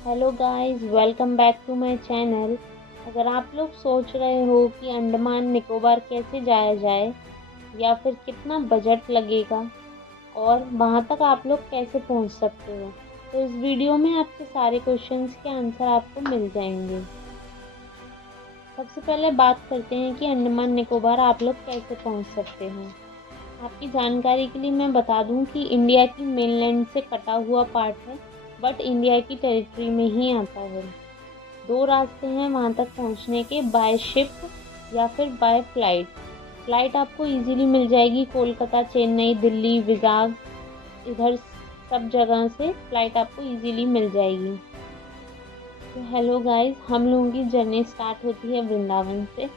Hello guys, welcome back to my channel. अगर आप लोग सोच रहे हो कि अंडमान निकोबार कैसे जाया जाए या फिर कितना बजट लगेगा और वहाँ तक आप लोग कैसे पहुँच सकते हो, तो इस वीडियो में आपके सारे क्वेश्चंस के आंसर आपको मिल जाएंगे। सबसे पहले बात करते हैं कि अंडमान निकोबार आप लोग कैसे पहुँच सकते हैं। आपकी जानकारी के लिए मैं बता दूं कि इंडिया की मेनलैंड से कटा हुआ पार्ट है, बट इंडिया की टेरिटरी में ही आता है। दो रास्ते हैं वहाँ तक पहुँचने के, बाय शिप या फिर बाय फ्लाइट। फ्लाइट आपको इजीली मिल जाएगी, कोलकाता, चेन्नई, दिल्ली, विजाग, इधर सब जगह से फ्लाइट आपको इजीली मिल जाएगी। तो हेलो गाइस, हम लोगों की जर्नी स्टार्ट होती है वृंदावन से।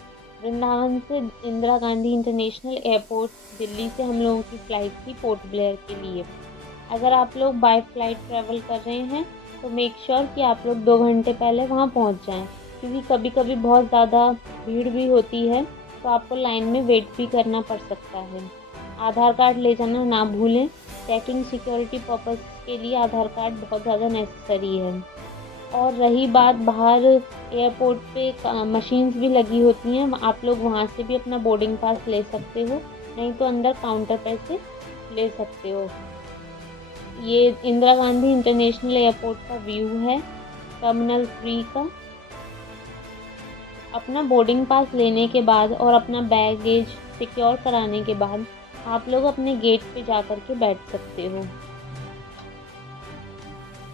वृंदावन से इंदिरा गांधी इंटरनेशनल एयरपोर्ट दिल्ली से हम लोगों की फ़्लाइट थी पोर्ट ब्लेयर के लिए। अगर आप लोग बाय फ्लाइट ट्रैवल कर रहे हैं तो मेक श्योर कि आप लोग 2 घंटे पहले वहाँ पहुँच जाएं, क्योंकि कभी कभी बहुत ज़्यादा भीड़ भी होती है तो आपको लाइन में वेट भी करना पड़ सकता है। आधार कार्ड ले जाना ना भूलें। चेकिंग सिक्योरिटी पर्पज़ के लिए आधार कार्ड बहुत ज़्यादा नेसेसरी है। और रही बात बाहर एयरपोर्ट पे मशीन्स भी लगी होती हैं, आप लोग वहाँ से भी अपना बोर्डिंग पास ले सकते हो, नहीं तो अंदर काउंटर पे से ले सकते हो। ये इंदिरा गांधी इंटरनेशनल एयरपोर्ट का व्यू है टर्मिनल 3 का। अपना बोर्डिंग पास लेने के बाद और अपना बैगेज सिक्योर कराने के बाद आप लोग अपने गेट पे जा कर के बैठ सकते हो।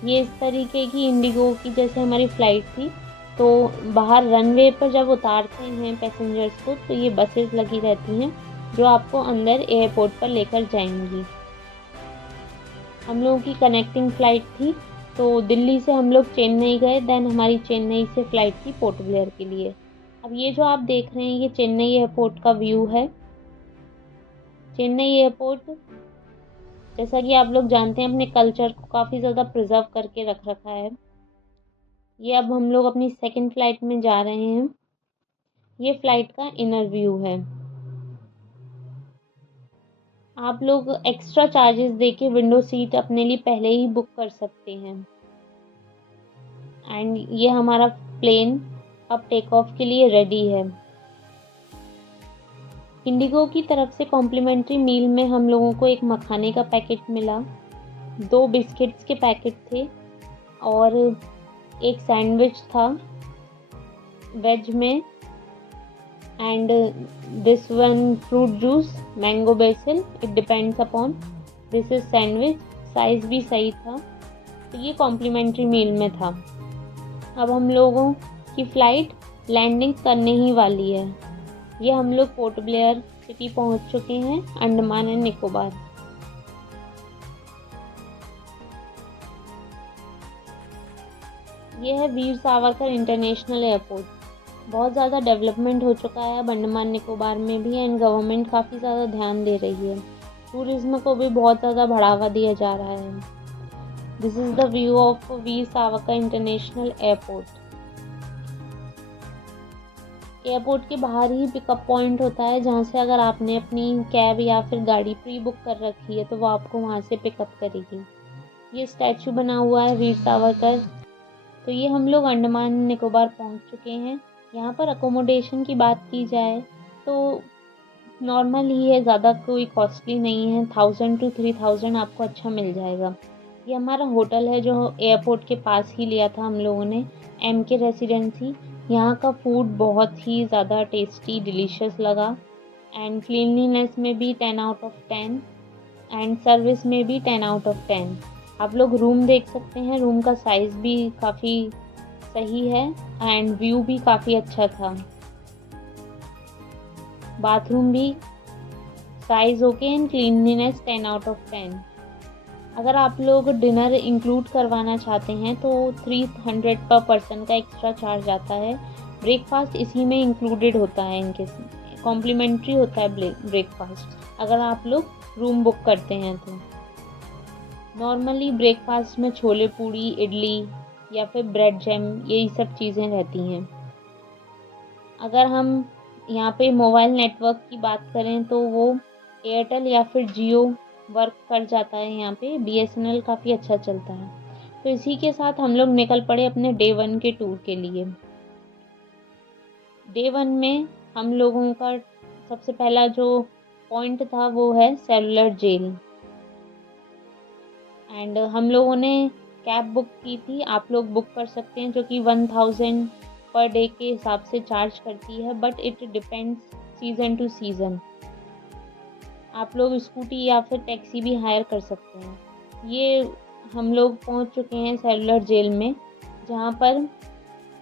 ये इस तरीके की इंडिगो की जैसे हमारी फ़्लाइट थी, तो बाहर रनवे पर जब उतारते हैं पैसेंजर्स को तो ये बसेस लगी रहती हैं जो आपको अंदर एयरपोर्ट पर लेकर जाएंगी। हम लोगों की कनेक्टिंग फ़्लाइट थी, तो दिल्ली से हम लोग चेन्नई गए, देन हमारी चेन्नई से फ़्लाइट थी पोर्ट ब्लेयर के लिए। अब ये जो आप देख रहे हैं ये चेन्नई एयरपोर्ट का व्यू है। चेन्नई एयरपोर्ट, जैसा कि आप लोग जानते हैं, अपने कल्चर को काफ़ी ज़्यादा प्रिजर्व करके रख रखा है। ये अब हम लोग अपनी सेकंड फ्लाइट में जा रहे हैं। ये फ्लाइट का इनर व्यू है। आप लोग एक्स्ट्रा चार्जेस देके विंडो सीट अपने लिए पहले ही बुक कर सकते हैं। एंड ये हमारा प्लेन अब टेक ऑफ के लिए रेडी है। इंडिगो की तरफ से कॉम्प्लीमेंट्री मील में हम लोगों को एक मखाने का पैकेट मिला, 2 बिस्किट्स के पैकेट थे और एक सैंडविच था वेज में, and this one fruit juice mango basil, it depends upon, this is sandwich, size भी सही था। तो ये कॉम्प्लीमेंट्री मील में था। अब हम लोगों की फ़्लाइट लैंडिंग करने ही वाली है। ये हम लोग पोर्ट ब्लेयर सिटी पहुंच चुके हैं, अंडमान एंड निकोबार। ये है वीर सावरकर इंटरनेशनल एयरपोर्ट। बहुत ज़्यादा डेवलपमेंट हो चुका है अब अंडमान निकोबार में भी, एंड गवर्नमेंट काफ़ी ज़्यादा ध्यान दे रही है। टूरिज्म को भी बहुत ज़्यादा बढ़ावा दिया जा रहा है। This is the view of Veer Savarkar international airport. Airport के बाहर ही पिकअप पॉइंट होता है, जहाँ से अगर आपने अपनी कैब या फिर गाड़ी प्री बुक कर रखी है तो वो आपको वहाँ से पिकअप करेगी। ये स्टैचू बना हुआ है वीर सावरकर। तो ये हम लोग अंडमान निकोबार पहुँच चुके हैं। यहाँ पर अकोमोडेशन की बात की जाए तो नॉर्मल ही है, ज़्यादा कोई कॉस्टली नहीं है। 1000 to 3000 आपको अच्छा मिल जाएगा। ये हमारा होटल है जो एयरपोर्ट के पास ही लिया था हम लोगों ने, MK रेसिडेंसी। यहाँ का फूड बहुत ही ज़्यादा टेस्टी डिलीशियस लगा, एंड क्लीनलीनेस में भी 10 out of 10 एंड सर्विस में भी 10 out of 10। आप लोग रूम देख सकते हैं, रूम का साइज़ भी काफ़ी सही है एंड व्यू भी काफ़ी अच्छा था। बाथरूम भी size okay and cleanliness 10 out of 10। अगर आप लोग डिनर इंक्लूड करवाना चाहते हैं तो 300 पर पर्सन का एक्स्ट्रा चार्ज आता है। ब्रेकफास्ट इसी में इंक्लूडेड होता है, इनके कॉम्प्लीमेंट्री होता है ब्रेकफास्ट अगर आप लोग रूम बुक करते हैं तो। नॉर्मली ब्रेकफास्ट में छोले पूड़ी, इडली या फिर ब्रेड जैम, यही सब चीज़ें रहती हैं। अगर हम यहाँ पे मोबाइल नेटवर्क की बात करें तो वो एयरटेल या फिर जियो वर्क कर जाता है। यहाँ पे BSNL काफ़ी अच्छा चलता है। तो तो इसी के साथ हम लोग निकल पड़े अपने डे 1 के टूर के लिए। डे 1 में हम लोगों का सबसे पहला जो पॉइंट था वो है सेलुलर जेल। एंड हम लोगों ने कैब बुक की थी, आप लोग बुक कर सकते हैं, जो कि 1000 पर डे के हिसाब से चार्ज करती है, but it depends season two season. आप लोग स्कूटी या फिर टैक्सी भी हायर कर सकते हैं। ये हम लोग पहुंच चुके हैं सेलुलर जेल में, जहां पर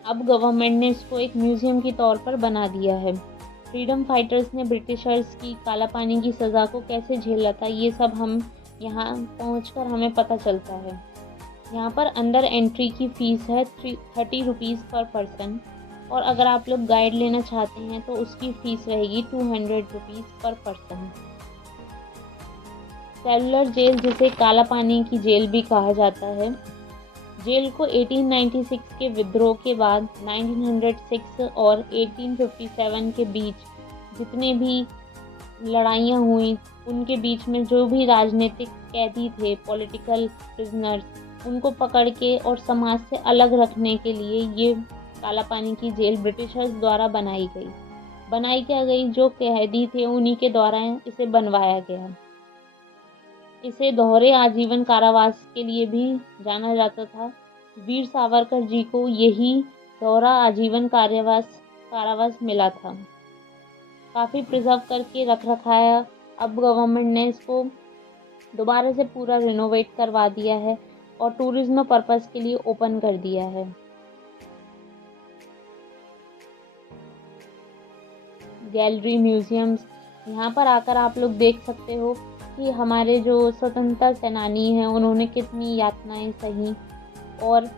अब गवर्नमेंट ने इसको एक म्यूज़ियम के तौर पर बना दिया है। फ्रीडम फाइटर्स ने ब्रिटिशर्स की काला पानी की सज़ा को कैसे झेला था, ये सब हम यहाँ पहुँचकर हमें पता चलता है। यहाँ पर अंदर एंट्री की फ़ीस है 30 रुपीज़ पर पर्सन, और अगर आप लोग गाइड लेना चाहते हैं तो उसकी फ़ीस रहेगी 200 रुपीज़ पर पर्सन। सेलुलर जेल, जिसे काला पानी की जेल भी कहा जाता है, जेल को 1896 के विद्रोह के बाद 1906 और 1857 के बीच जितने भी लड़ाइयाँ हुई, उनके बीच में जो भी राजनीतिक कैदी थे, पॉलिटिकल प्रिजनर्स, उनको पकड़ के और समाज से अलग रखने के लिए ये काला पानी की जेल ब्रिटिशर्स द्वारा बनाई क्या गई। जो कैदी थे उन्हीं के द्वारा इसे बनवाया गया। इसे दोहरे आजीवन कारावास के लिए भी जाना जाता था। वीर सावरकर जी को यही दोहरा आजीवन कारावास मिला था। काफ़ी प्रिजर्व करके रख रखा है। अब गवर्नमेंट ने इसको दोबारा से पूरा रिनोवेट करवा दिया है और टूरिज्म पर्पस के लिए ओपन कर दिया है। गैलरी, म्यूजियम्स, यहाँ पर आकर आप लोग देख सकते हो कि हमारे जो स्वतंत्रता सेनानी हैं उन्होंने कितनी यातनाएं सही और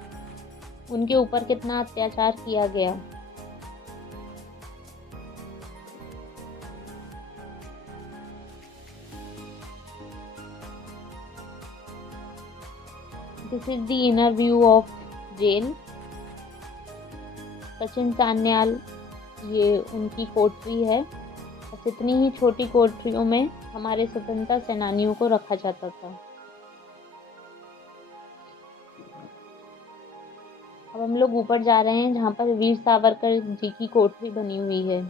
उनके ऊपर कितना अत्याचार किया गया। This is the inner view of jail. Sachin Sanyal, ये उनकी कोठरी है। बस इतनी ही छोटी कोठरियों में हमारे स्वतंत्रता सेनानियों को रखा जाता था। अब हम लोग ऊपर जा रहे हैं, जहाँ पर वीर सावरकर जी की कोठरी बनी हुई है।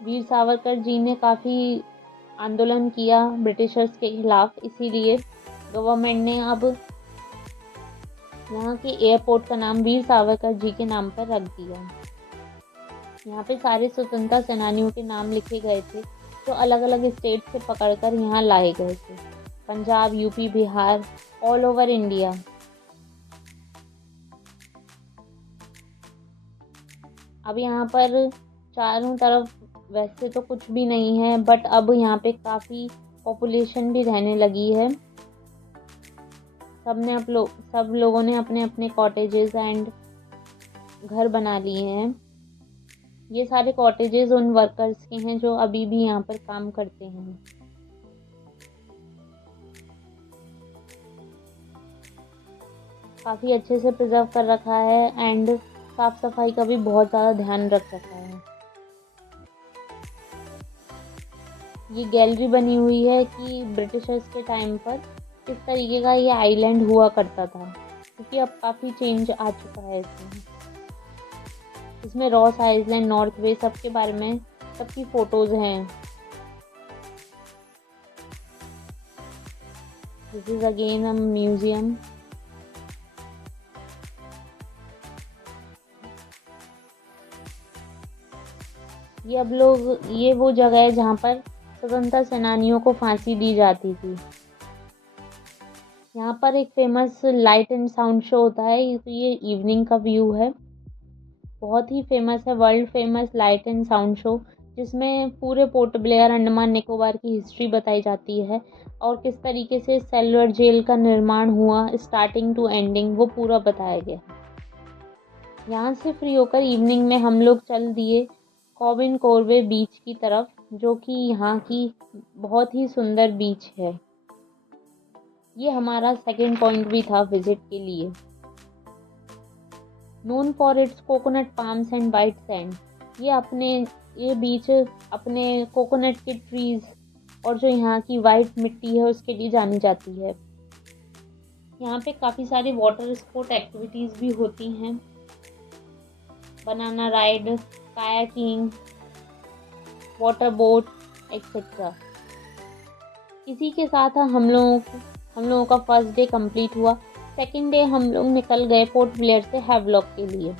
वीर सावरकर जी ने काफ़ी आंदोलन किया ब्रिटिशर्स के खिलाफ, इसीलिए गवर्नमेंट ने अब यहाँ के एयरपोर्ट का नाम वीर सावरकर जी के नाम पर रख दिया। यहाँ पे सारे स्वतंत्रता सेनानियों के नाम लिखे गए थे, जो अलग अलग स्टेट से पकड़कर यहाँ लाए गए थे। Punjab, UP, Bihar, all over India. अब यहाँ पर चारों तरफ वैसे तो कुछ भी नहीं है, बट अब यहाँ पे काफ़ी पॉपुलेशन भी रहने लगी है। सब लोगों ने अपने अपने कॉटेजेस एंड घर बना लिए हैं। ये सारे कॉटेजेस उन वर्कर्स के हैं जो अभी भी यहाँ पर काम करते हैं। काफ़ी अच्छे से प्रिजर्व कर रखा है एंड साफ सफाई का भी बहुत ज़्यादा ध्यान रख रखा है। ये गैलरी बनी हुई है कि ब्रिटिशर्स के टाइम पर किस तरीके का ये आइलैंड हुआ करता था, क्योंकि अब काफ़ी चेंज आ चुका है इसमें रॉस आइलैंड, नॉर्थ वे, सबके बारे में सबकी फ़ोटोज़ हैं। This is again a museum. ये वो जगह है जहाँ पर स्वतंत्रता सेनानियों को फांसी दी जाती थी। यहाँ पर एक famous light and sound show होता है, तो ये इवनिंग का व्यू है। बहुत ही फेमस है, world famous light and sound show, जिसमें पूरे पोर्ट ब्लेयर, अंडमान निकोबार की हिस्ट्री बताई जाती है और किस तरीके से सेलुलर जेल का निर्माण हुआ स्टार्टिंग टू एंडिंग, वो पूरा बताया गया। यहाँ से फ्री होकर इवनिंग में हम लोग चल दिए कॉबिन कोरवे बीच की तरफ, जो कि यहाँ की बहुत ही सुंदर बीच है। ये हमारा सेकंड पॉइंट भी था विजिट के लिए। Known for its coconut palms and white sand. ये बीच अपने कोकोनट के ट्रीज और जो यहाँ की वाइट मिट्टी है उसके लिए जानी जाती है। यहाँ पे काफ़ी सारी वाटर स्पोर्ट एक्टिविटीज़ भी होती हैं, banana ride, kayaking, water boat etcetera. इसी के साथ हम लोगों का फर्स्ट डे कंप्लीट हुआ। सेकंड डे हम लोग निकल गए पोर्ट ब्लेयर से हैवलॉक के लिए।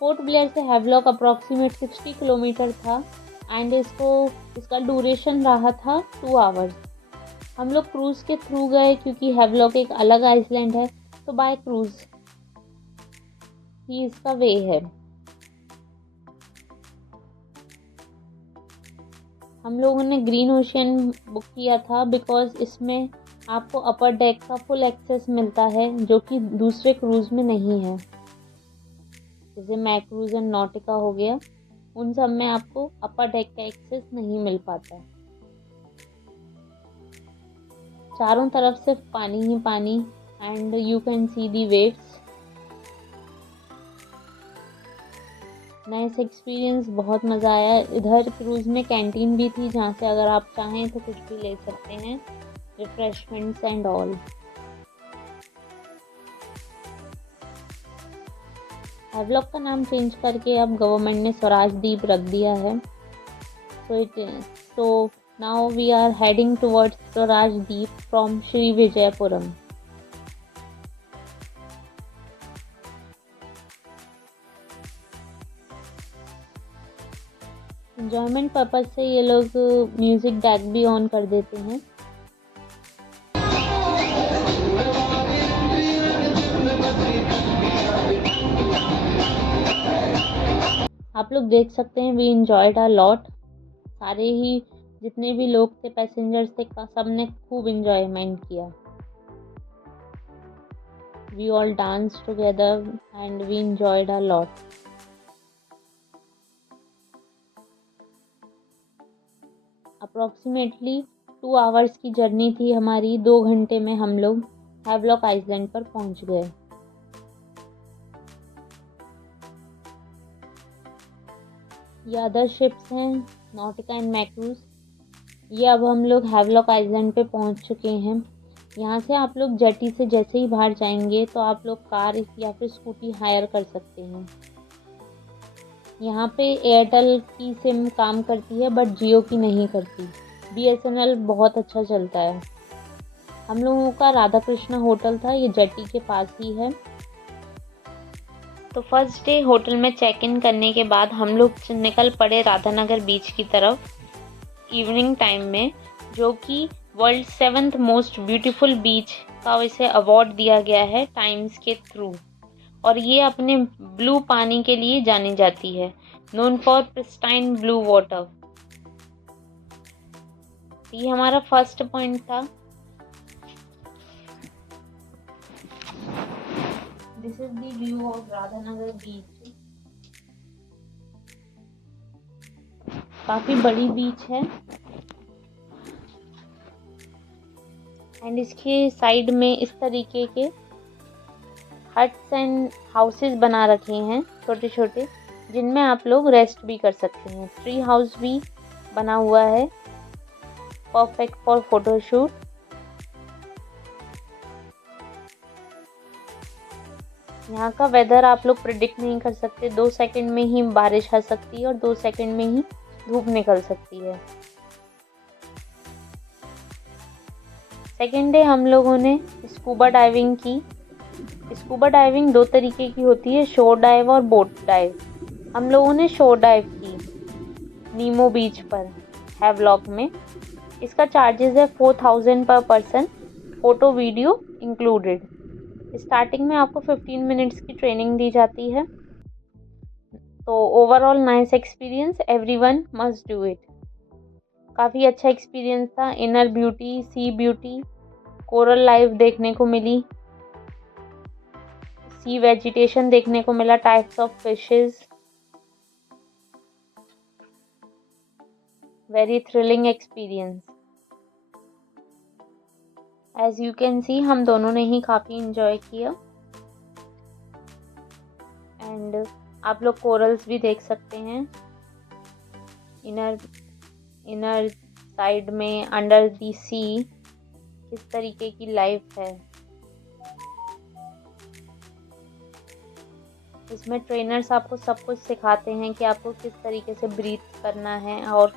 पोर्ट ब्लेयर से हैवलॉक अप्रॉक्सीमेट 60 किलोमीटर था एंड इसका ड्यूरेशन रहा था 2 आवर्स। हम लोग क्रूज़ के थ्रू गए क्योंकि हैवलॉक एक अलग आइसलैंड है, तो बाय क्रूज़ ही इसका वे है। हम लोगों ने ग्रीन ओशियन बुक किया था बिकॉज इसमें आपको अपर डेक का फुल एक्सेस मिलता है जो कि दूसरे क्रूज़ में नहीं है। जैसे मैक्रूज़ एंड नॉटिका हो गया, उन सब में आपको अपर डेक का एक्सेस नहीं मिल पाता। चारों तरफ सिर्फ पानी ही पानी and you can C the waves. Nice experience, बहुत मज़ा आया। इधर क्रूज़ में कैंटीन भी थी जहाँ से अगर आप चाहें तो कुछ भी ले सकते हैं, रिफ्रेशमेंट्स एंड ऑल। हैवलॉक का नाम चेंज करके अब गवर्नमेंट ने स्वराज द्वीप रख दिया है। So now we are heading towards Swaraj Dweep from Shri Vijayapuram. Enjoyment purpose से ये लोग म्यूजिक डेक भी ऑन कर देते हैं। आप लोग देख सकते हैं वी इंजॉयड अ लॉट। सारे ही जितने भी लोग थे, पैसेंजर्स थे, सब ने खूब इंजॉयमेंट किया। We all dance together and we enjoyed a lot. Approximately 2 hours की जर्नी थी हमारी। 2 घंटे में हम लोग हैवलॉक आइसलैंड पर पहुंच गए। ये अदर शिप्स हैं, नॉटिका एंड मैक्रूज़। ये अब हम लोग हैवलॉक आइसलैंड पे पहुंच चुके हैं। यहाँ से आप लोग जेटी से जैसे ही बाहर जाएंगे तो आप लोग कार या फिर स्कूटी हायर कर सकते हैं। यहाँ पे एयरटेल की सिम काम करती है बट जियो की नहीं करती। BSNL बहुत अच्छा चलता है। हम लोगों का राधा कृष्णा होटल था, ये जेटी के पास ही है। तो फर्स्ट डे होटल में चेक इन करने के बाद हम लोग निकल पड़े राधानगर बीच की तरफ इवनिंग टाइम में, जो कि वर्ल्ड 7th मोस्ट ब्यूटीफुल बीच का इसे अवार्ड दिया गया है टाइम्स के थ्रू। और ये अपने ब्लू पानी के लिए जानी जाती है, known for pristine blue water. ये हमारा फर्स्ट पॉइंट था। This is the view of Radhanagar beach. काफी बड़ी बीच है एंड इसके साइड में इस तरीके के हट्स एंड हाउसेस बना रखे हैं छोटे छोटे, जिनमें आप लोग रेस्ट भी कर सकते हैं। ट्री हाउस भी बना हुआ है, परफेक्ट फॉर फोटोशूट। यहाँ का वेदर आप लोग प्रिडिक्ट नहीं कर सकते। 2 सेकंड में ही बारिश आ सकती है और 2 सेकंड में ही धूप निकल सकती है। सेकेंड डे हम लोगों ने स्कूबा डाइविंग की। स्कूबा डाइविंग 2 तरीके की होती है, शोर डाइव और बोट डाइव। हम लोगों ने शोर डाइव की नीमो बीच पर हैवलॉक में। इसका चार्जेस है 4000 पर person, photo video included. Starting में आपको 15 मिनट्स की ट्रेनिंग दी जाती है। तो overall nice experience, everyone must do it. काफ़ी अच्छा एक्सपीरियंस था। Inner beauty, sea beauty, coral life देखने को मिली, सी वेजिटेशन देखने को मिला, types of fishes. Very thrilling experience. As you can see हम दोनों ने ही काफ़ी इंजॉय किया। एंड आप लोग कोरल्स भी देख सकते हैं इनर साइड में, अंडर दी सी किस तरीके की लाइफ है। इसमें ट्रेनर्स आपको सब कुछ सिखाते हैं कि आपको किस तरीके से ब्रीथ करना है। और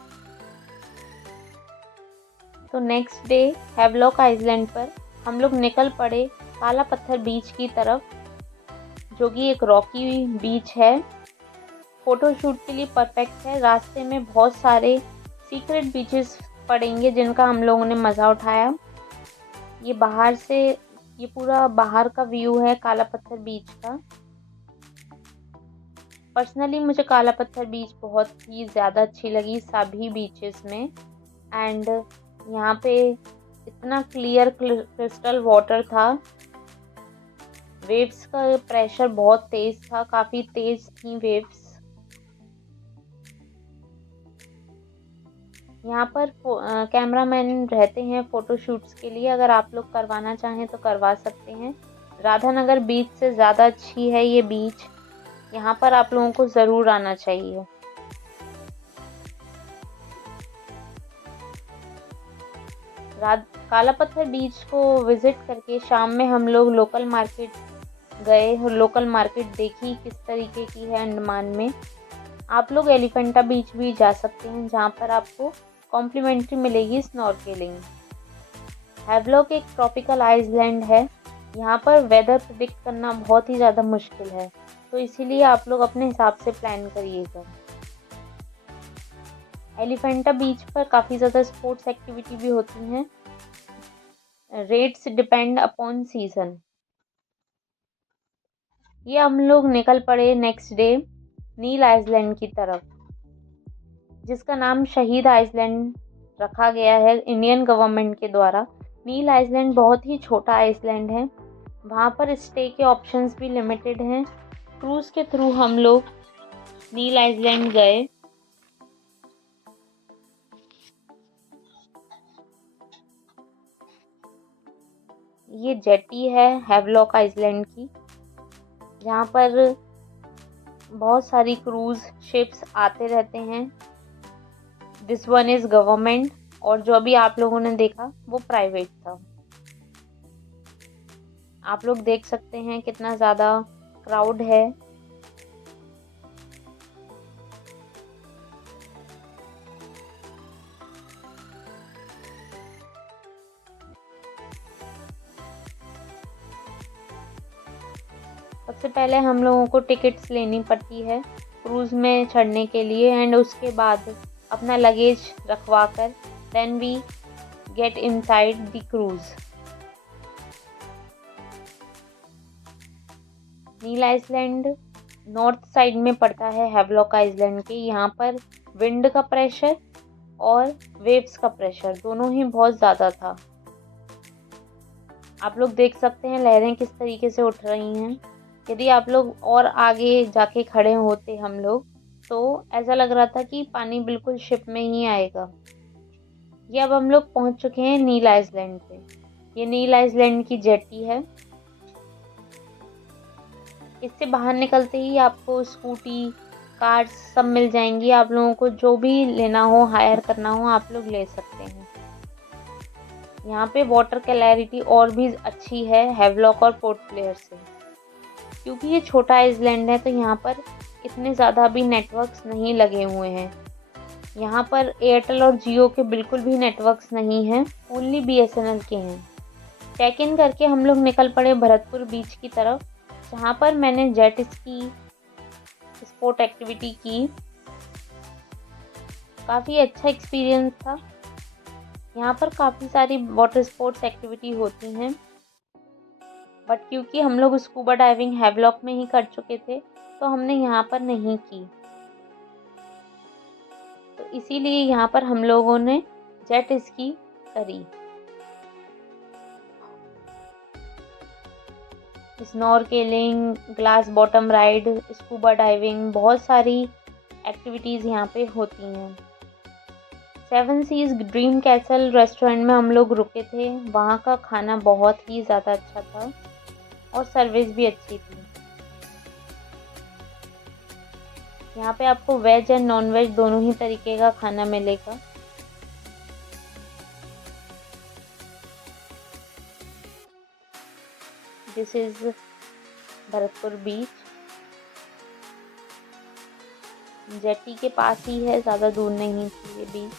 तो नेक्स्ट डे हैवलॉक आइलैंड पर हम लोग निकल पड़े काला पत्थर बीच की तरफ, जो कि एक रॉकी बीच है। फ़ोटोशूट के लिए परफेक्ट है। रास्ते में बहुत सारे सीक्रेट बीचेस पड़ेंगे जिनका हम लोगों ने मज़ा उठाया। ये बाहर से, ये पूरा बाहर का व्यू है काला पत्थर बीच का। पर्सनली मुझे काला पत्थर बीच बहुत ही ज़्यादा अच्छी लगी सभी बीचेस में। एंड यहाँ पे इतना क्लियर क्रिस्टल वाटर था। वेव्स का प्रेशर बहुत तेज़ था, काफ़ी तेज़ थी वेव्स। यहाँ पर कैमरामैन रहते हैं फ़ोटोशूट्स के लिए। अगर आप लोग करवाना चाहें तो करवा सकते हैं। राधानगर बीच से ज़्यादा अच्छी है ये बीच। यहाँ पर आप लोगों को ज़रूर आना चाहिए। काला पत्थर बीच को विज़िट करके शाम में हम लोग लोकल मार्केट गए। लोकल मार्केट देखी किस तरीके की है अंडमान में। आप लोग एलिफेंटा बीच भी जा सकते हैं, जहाँ पर आपको कॉम्प्लीमेंट्री मिलेगी स्नॉर्केलिंग। हैवलॉक एक ट्रॉपिकल आइलैंड है। यहाँ पर वेदर प्रिडिक्ट करना बहुत ही ज़्यादा मुश्किल है, तो इसीलिए आप लोग अपने हिसाब से प्लान करिएगा। एलिफेंटा बीच पर काफ़ी ज़्यादा स्पोर्ट्स एक्टिविटी भी होती हैं। Rates depend upon season. ये हम लोग निकल पड़े नेक्स्ट डे नील आइलैंड की तरफ, जिसका नाम शहीद आइलैंड रखा गया है इंडियन गवर्नमेंट के द्वारा। नील आइलैंड बहुत ही छोटा आइलैंड है। वहाँ पर स्टे के ऑप्शंस भी लिमिटेड हैं। क्रूज़ के थ्रू हम लोग नील आइलैंड गए। ये जेटी है हैवलॉक आइलैंड की, जहाँ पर बहुत सारी क्रूज़ शिप्स आते रहते हैं। दिस वन इज़ गवर्नमेंट, और जो अभी आप लोगों ने देखा वो प्राइवेट था। आप लोग देख सकते हैं कितना ज़्यादा क्राउड है। सबसे पहले हम लोगों को टिकट्स लेनी पड़ती है क्रूज़ में चढ़ने के लिए, एंड उसके बाद अपना लगेज रखवा कर then we get inside the cruise. Neil island north side में पड़ता है हैवलॉक आइलैंड के। यहाँ पर विंड का प्रेशर और वेव्स का प्रेशर दोनों ही बहुत ज़्यादा था। आप लोग देख सकते हैं लहरें किस तरीके से उठ रही हैं। यदि आप लोग और आगे जाके खड़े होते हम लोग, तो ऐसा लग रहा था कि पानी बिल्कुल शिप में ही आएगा। ये अब हम लोग पहुंच चुके हैं नील आइलैंड पे। ये नील आइलैंड की जेटी है। इससे बाहर निकलते ही आपको स्कूटी, कार्स सब मिल जाएंगी। आप लोगों को जो भी लेना हो, हायर करना हो, आप लोग ले सकते हैं। यहाँ पे वाटर क्लैरिटी और भी अच्छी है हैवलॉक और पोर्ट ब्लेयर से। क्योंकि ये छोटा आइलैंड है तो यहाँ पर इतने ज़्यादा भी नेटवर्क्स नहीं लगे हुए हैं। यहाँ पर एयरटेल और जियो के बिल्कुल भी नेटवर्क्स नहीं हैं, ओनली BSNL के हैं। चेक इन करके हम लोग निकल पड़े भरतपुर बीच की तरफ, जहाँ पर मैंने जेट स्की स्पोर्ट एक्टिविटी की। काफ़ी अच्छा एक्सपीरियंस था। यहाँ पर काफ़ी सारी वाटर स्पोर्ट्स एक्टिविटी होती हैं, बट क्योंकि हम लोग स्कूबा डाइविंग हैवलॉक में ही कर चुके थे तो हमने यहाँ पर नहीं की, तो इसीलिए यहाँ पर हम लोगों ने जेट स्की करी। Snorkelling, glass bottom ride, scuba diving, बहुत सारी एक्टिविटीज़ यहाँ पे होती हैं। 7 सीज़ ड्रीम कैसल रेस्टोरेंट में हम लोग रुके थे। वहाँ का खाना बहुत ही ज़्यादा अच्छा था और सर्विस भी अच्छी थी। यहाँ पे आपको वेज एंड नॉन वेज दोनों ही तरीके का खाना मिलेगा। This is Bharatpur beach. Jetty के पास ही है, ज़्यादा दूर नहीं थी ये बीच।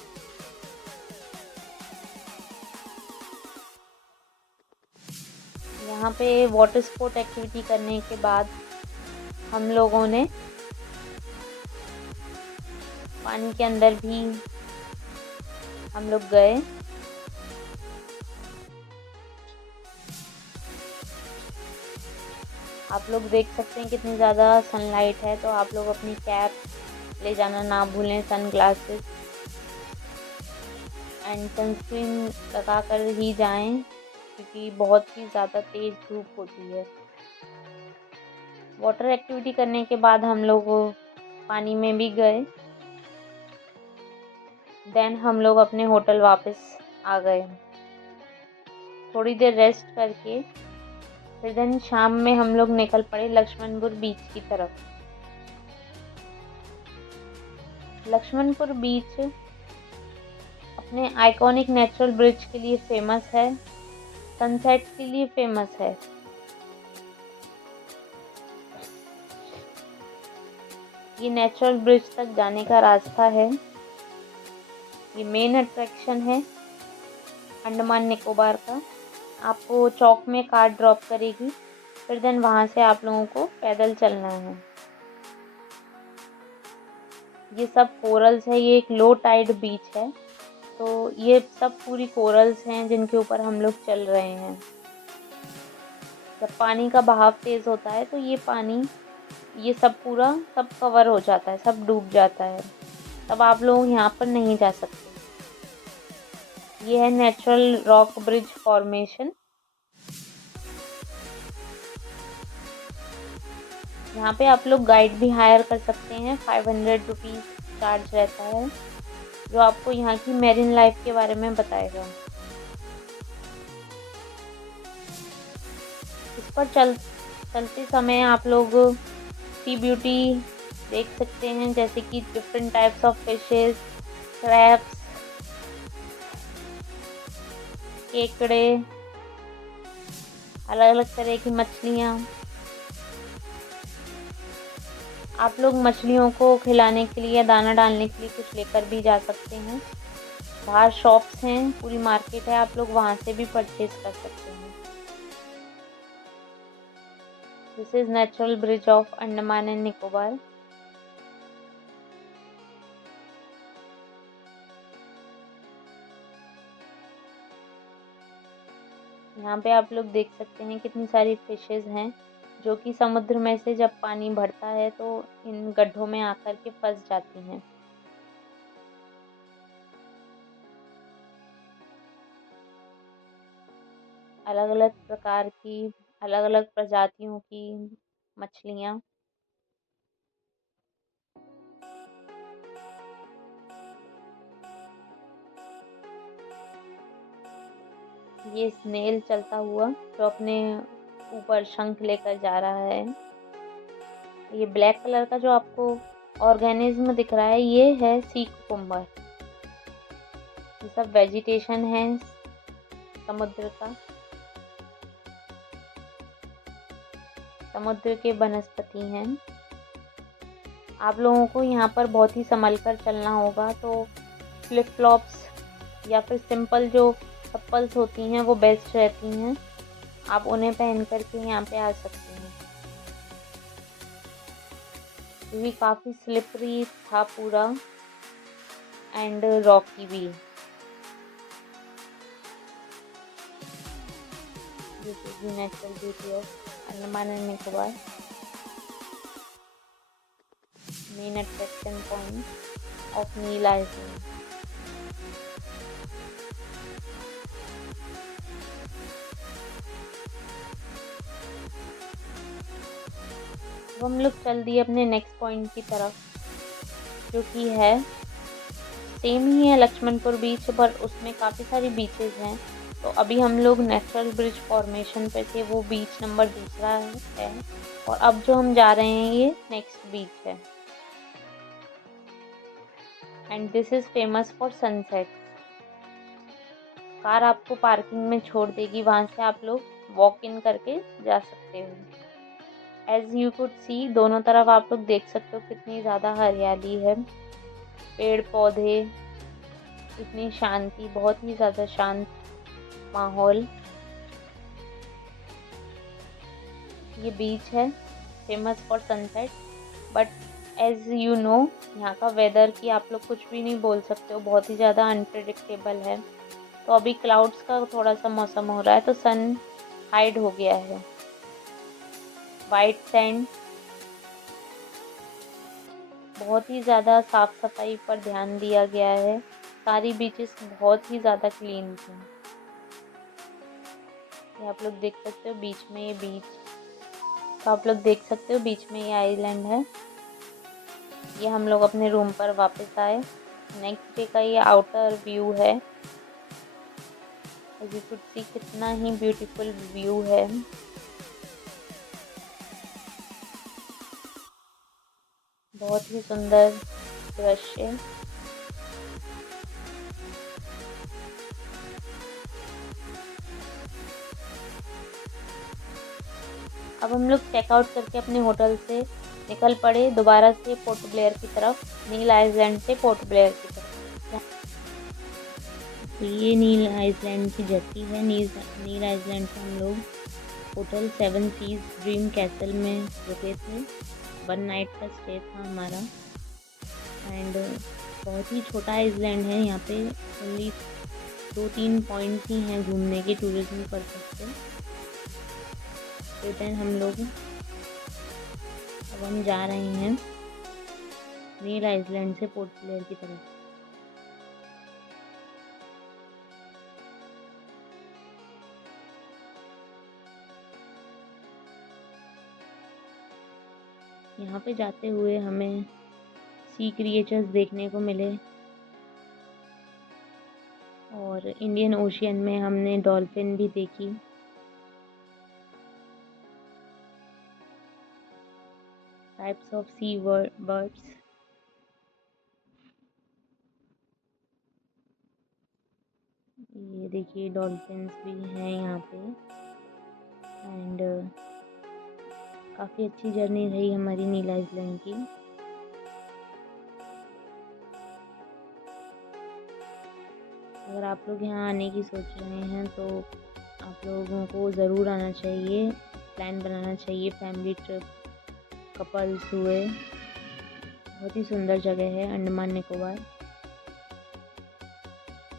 यहाँ पे वाटर स्पोर्ट एक्टिविटी करने के बाद हम लोगों ने पानी के अंदर भी हम लोग गए। आप लोग देख सकते हैं कितनी ज़्यादा सनलाइट है, तो आप लोग अपनी कैप ले जाना ना भूलें, सन ग्लासेस एंड सनस्क्रीन लगा कर ही जाएं, क्योंकि बहुत ही ज़्यादा तेज़ धूप होती है। वाटर एक्टिविटी करने के बाद हम लोग पानी में भी गए। देन हम लोग अपने होटल वापस आ गए, थोड़ी देर रेस्ट करके। फिर देन शाम में हम लोग निकल पड़े लक्ष्मणपुर बीच की तरफ। लक्ष्मणपुर बीच अपने आइकॉनिक नेचुरल ब्रिज के लिए फेमस है, सनसेट के लिए फेमस है। ये नेचुरल ब्रिज तक जाने का रास्ता है, ये मेन अट्रैक्शन है अंडमान निकोबार का। आपको चौक में कार ड्रॉप करेगी, फिर देन वहाँ से आप लोगों को पैदल चलना है। ये सब कोरल्स है, ये एक लो टाइड बीच है, तो ये सब पूरी कोरल्स हैं जिनके ऊपर हम लोग चल रहे हैं। जब पानी का बहाव तेज़ होता है तो ये पानी, ये सब पूरा सब कवर हो जाता है, सब डूब जाता है, तब आप लोग यहाँ पर नहीं जा सकते। ये है नेचुरल रॉक ब्रिज फॉर्मेशन। यहाँ पे आप लोग गाइड भी हायर कर सकते हैं, 500 रुपीज़ चार्ज रहता है, जो आपको यहाँ की मेरीन लाइफ के बारे में बताएगा। इस पर चलते समय आप लोग सी ब्यूटी देख सकते हैं, जैसे कि different types of fishes, crabs, केकड़े, अलग अलग तरह की मछलियाँ। आप लोग मछलियों को खिलाने के लिए या दाना डालने के लिए कुछ लेकर भी जा सकते हैं। बाहर शॉप्स हैं, पूरी मार्केट है, आप लोग वहाँ से भी परचेज कर सकते हैं। This is natural bridge of Andaman and Nicobar. यहाँ पे आप लोग देख सकते हैं कितनी सारी फिशेस हैं, जो कि समुद्र में से जब पानी बढ़ता है तो इन गड्ढों में आकर के फंस जाती हैं। अलग अलग प्रकार की, अलग अलग प्रजातियों की मछलियाँ। ये स्नेल चलता हुआ जो अपने ऊपर शंख लेकर जा रहा है। ये ब्लैक कलर का जो आपको ऑर्गेनिज्म दिख रहा है, ये है सी कुकुम्बर। ये सब वेजिटेशन है समुद्र का, समुद्र के वनस्पति हैं। आप लोगों को यहाँ पर बहुत ही संभल कर चलना होगा, तो फ्लिप फ्लॉप्स या फिर सिंपल जो चप्पल्स होती हैं वो बेस्ट रहती हैं, आप उन्हें पहन करके यहाँ पे आ सकते हैं। क्योंकि काफ़ी स्लिपरी था पूरा एंड रॉकी भी। This is the natural beauty of Andaman and Nicobar, main attraction point of Neil island. अब हम लोग चल दिए अपने नेक्स्ट पॉइंट की तरफ, जो कि है सेम ही है लक्ष्मणपुर बीच, पर उसमें काफ़ी सारी बीचेस हैं। तो अभी हम लोग नेचुरल ब्रिज फॉर्मेशन पे थे, वो बीच नंबर दूसरा है, और अब जो हम जा रहे हैं ये नेक्स्ट बीच है, and this is famous for sunset. Car आपको पार्किंग में छोड़ देगी, वहाँ से आप लोग वॉक इन करके जा सकते हो। एज यू कुड सी, दोनों तरफ आप लोग देख सकते हो कितनी ज़्यादा हरियाली है, पेड़ पौधे, इतनी शांति, बहुत ही ज़्यादा शांत माहौल। ये बीच है famous for sunset, but as you know यहाँ का वेदर की आप लोग कुछ भी नहीं बोल सकते हो, बहुत ही ज़्यादा अनप्रिडिक्टेबल है। तो अभी क्लाउड्स का थोड़ा सा मौसम हो रहा है, तो सन हाइड हो गया है। वाइट सैंड, बहुत ही ज़्यादा साफ़ सफाई पर ध्यान दिया गया है, सारी बीचेस बहुत ही ज़्यादा क्लीन थी। ये आप लोग देख सकते हो बीच में ये बीच, तो आप लोग देख सकते हो बीच में ये आइलैंड है। ये हम लोग अपने रूम पर वापस आए। नेक्स्ट डे का ये आउटर व्यू है, एज यू कुड सी कितना ही ब्यूटीफुल व्यू है। बहुत ही सुंदर दृश्य। अब हम लोग चेकआउट करके अपने होटल से निकल पड़े दोबारा से पोर्ट ब्लेयर की तरफ, नील आइलैंड से पोर्ट ब्लेयर की तरफ। तो ये नील आइलैंड की जर्सी है। नील आइलैंड से हम लोग होटल 7 सीज ड्रीम कैसल में रुके थे। 1 नाइट का स्टे था हमारा। एंड बहुत ही छोटा आइलैंड है, यहाँ पे ओनली 2-3 पॉइंट्स ही हैं घूमने के टूरिज्म पर्पज से। तो देन हम लोग अब हम जा रहे हैं नील आइलैंड से पोर्ट ब्लेयर की तरफ। यहाँ पे जाते हुए हमें सी क्रिएचर्स देखने को मिले और इंडियन ओशियन में हमने डॉल्फिन भी देखी। Types of sea birds. ये देखिए डॉल्फिन्स भी हैं यहाँ पे। एंड काफ़ी अच्छी जर्नी रही हमारी नील आइलैंड की। अगर आप लोग यहाँ आने की सोच रहे हैं तो आप लोगों को ज़रूर आना चाहिए, प्लान बनाना चाहिए। फैमिली ट्रिप, कपल्स हुए, बहुत ही सुंदर जगह है अंडमान निकोबार,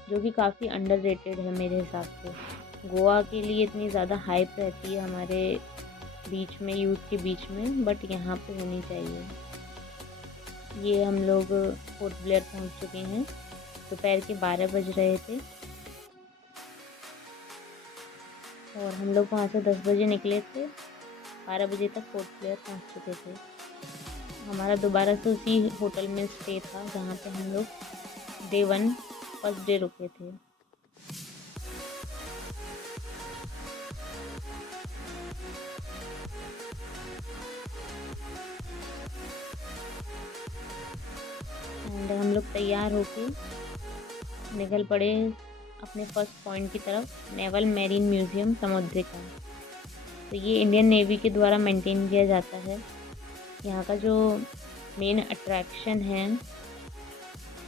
जो कि काफ़ी अंडररेटेड है मेरे हिसाब से। गोवा के लिए इतनी ज़्यादा हाइप रहती है हमारे बीच में, यूथ के बीच में, बट यहाँ पे होनी चाहिए। ये हम लोग पोर्ट ब्लेयर पहुँच चुके हैं। दोपहर के 12 बज रहे थे और हम लोग वहाँ से 10 बजे निकले थे। 12 बजे तक पोर्ट ब्लेयर पहुँच चुके थे। हमारा दोबारा से उसी होटल में स्टे था जहाँ पे हम लोग डे 1 फर्स्ट डे रुके थे। एंड हम लोग तैयार होके निकल पड़े अपने फर्स्ट पॉइंट की तरफ, नेवल मैरीन म्यूज़ियम समुद्रिका। तो ये इंडियन नेवी के द्वारा मेंटेन किया जाता है। यहाँ का जो मेन अट्रैक्शन है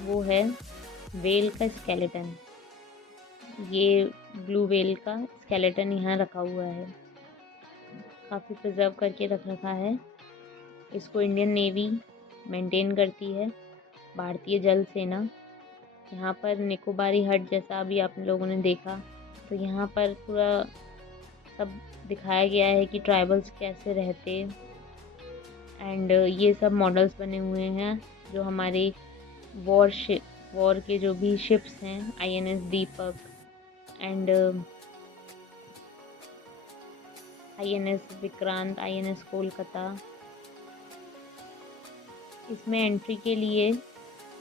वो है वेल का स्केलेटन। ये ब्लू वेल का स्केलेटन यहाँ रखा हुआ है, काफ़ी प्रिजर्व करके रख रखा है। इसको इंडियन नेवी मेंटेन करती है, भारतीय जल सेना। यहाँ पर निकोबारी हट जैसा अभी आप लोगों ने देखा, तो यहाँ पर पूरा सब दिखाया गया है कि ट्राइबल्स कैसे रहते। एंड ये सब मॉडल्स बने हुए हैं जो हमारे वॉर के जो भी शिप्स हैं, INS Deepak and INS Vikrant, INS Kolkata. इसमें एंट्री के लिए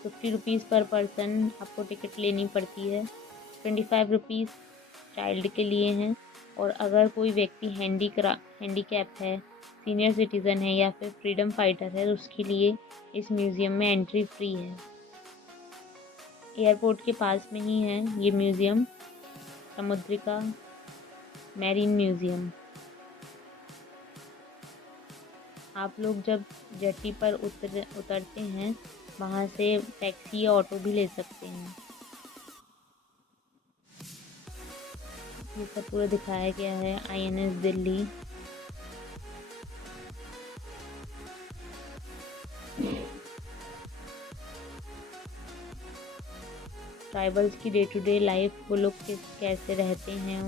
50 रुपीज़ पर पर्सन आपको टिकट लेनी पड़ती है। 25 रुपीज़ चाइल्ड के लिए हैं, और अगर कोई व्यक्ति हैंडीकैप है, सीनियर सिटीज़न है या फिर फ्रीडम फाइटर है, तो उसके लिए इस म्यूज़ियम में एंट्री फ्री है। एयरपोर्ट के पास में ही है ये म्यूज़ियम, समुद्रिका मैरीन म्यूज़ियम। आप लोग जब जेट्टी पर उतरते हैं वहाँ से टैक्सी या ऑटो भी ले सकते हैं। ये सब पूरा दिखाया गया है INS दिल्ली। ट्राइबल्स की डे टू डे लाइफ, वो लोग कैसे रहते हैं,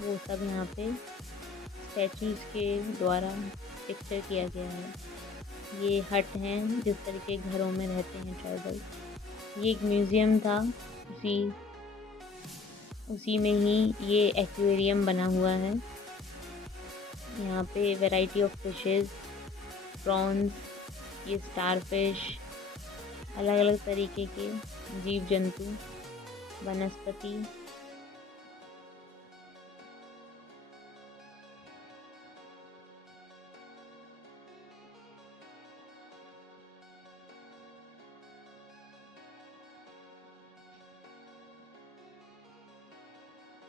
वो सब यहाँ पे स्टैचूज़ के द्वारा पिक्चर किया गया है। ये हट हैं जिस तरीके घरों में रहते हैं ट्राइबल। ये एक म्यूज़ियम था, उसी में ही ये एक्वेरियम बना हुआ है। यहाँ पे वैरायटी ऑफ फिशेस, प्रॉन्स, ये स्टारफिश, अलग अलग तरीके के जीव जंतु, वनस्पति।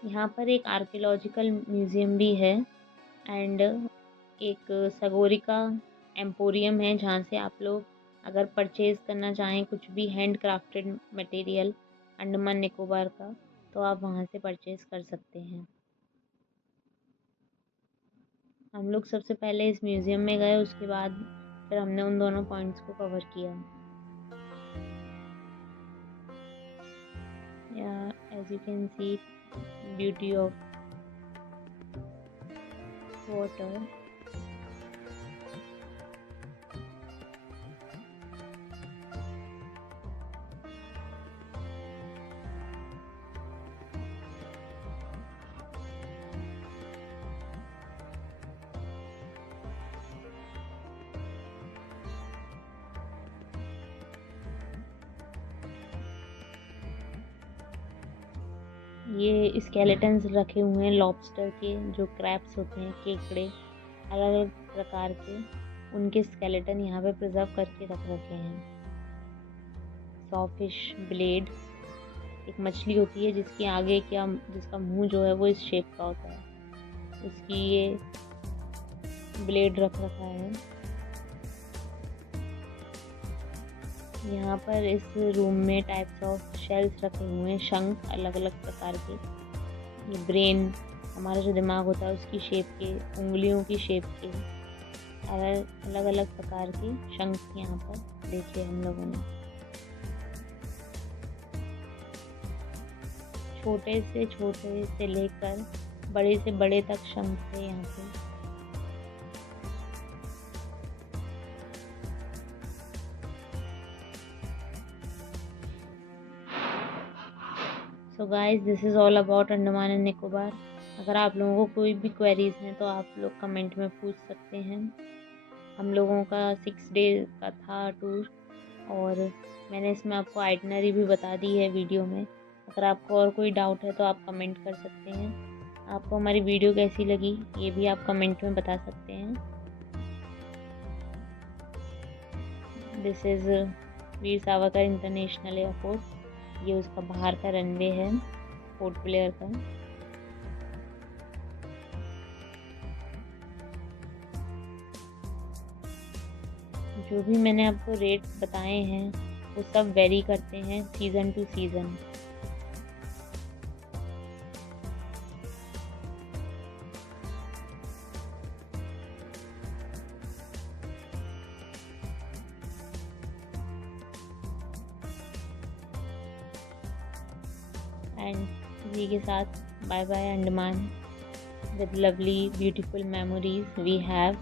यहाँ पर एक आर्कियोलॉजिकल म्यूज़ियम भी है एंड एक सगोरिका एम्पोरियम है, जहाँ से आप लोग अगर परचेज़ करना चाहें कुछ भी hand crafted material Andaman Nicobar का, तो आप वहाँ से परचेज़ कर सकते हैं। हम लोग सबसे पहले इस म्यूज़ियम में गए, उसके बाद फिर हमने उन दोनों पॉइंट्स को कवर किया। As you can see beauty of water. ये स्केलेटन्स रखे हुए हैं लॉबस्टर के, जो क्रैब्स होते हैं, केकड़े, अलग अलग प्रकार के, उनके स्केलेटन यहाँ पे प्रिजर्व करके रख रखे हैं। सॉफिश ब्लेड, एक मछली होती है जिसकी आगे जिसका मुंह जो है वो इस शेप का होता है, उसकी ये ब्लेड रख रखा है। यहाँ पर इस रूम में टाइप्स ऑफ शेल्स रखे हुए हैं, शंख अलग अलग प्रकार के। ये ब्रेन, हमारा जो दिमाग होता है उसकी शेप के, उंगलियों की शेप के, अलग अलग प्रकार के शंख यहाँ पर देखे हम लोगों ने। छोटे से लेकर बड़े से बड़े तक शंख थे यहाँ पे। So guys, this is all about Andaman and Nicobar. अगर आप लोगों को कोई भी क्वेरीज हैं तो आप लोग कमेंट में पूछ सकते हैं। हम लोगों का 6 डे का था टूर, और मैंने इसमें आपको आइटनरी भी बता दी है वीडियो में। अगर आपको और कोई डाउट है तो आप कमेंट कर सकते हैं। आपको हमारी वीडियो कैसी लगी ये भी आप कमेंट में बता सकते हैं। This is Veer Savarkar international airport. ये उसका बाहर का रनवे है पोर्ट ब्लेयर का। जो भी मैंने आपको रेट बताए हैं वो सब वेरी करते हैं सीज़न टू सीज़न। एंड इसी के साथ bye bye Andaman, with lovely beautiful memories we have.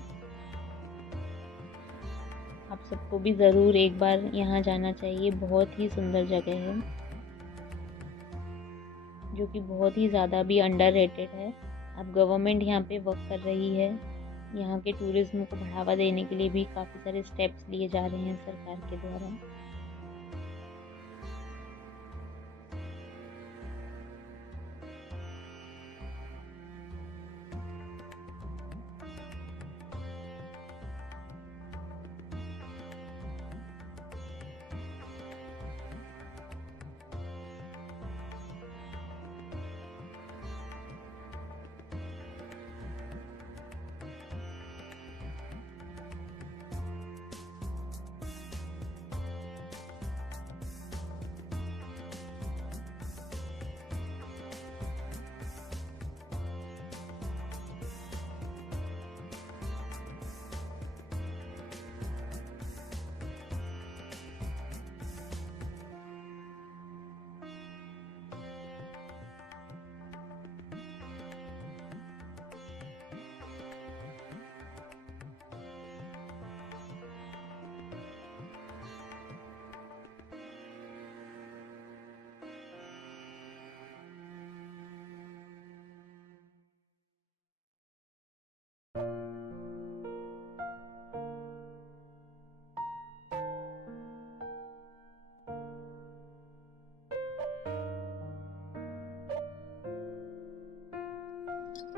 आप सबको भी ज़रूर एक बार यहाँ जाना चाहिए, बहुत ही सुंदर जगह है जो कि बहुत ही ज़्यादा भी अंडररेटेड है। अब गवर्नमेंट यहाँ पे वर्क कर रही है, यहाँ के टूरिज़्म को बढ़ावा देने के लिए भी काफ़ी सारे स्टेप्स लिए जा रहे हैं सरकार के द्वारा।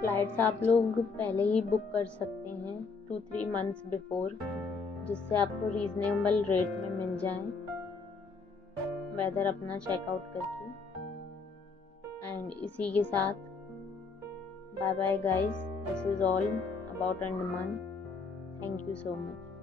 फ़्लाइट्स आप लोग पहले ही बुक कर सकते हैं 2-3 मंथ्स बिफोर, जिससे आपको रीज़नेबल रेट में मिल जाए वेदर अपना चेकआउट करके। एंड इसी के साथ bye bye guys, this is all about Andaman. Thank you so much.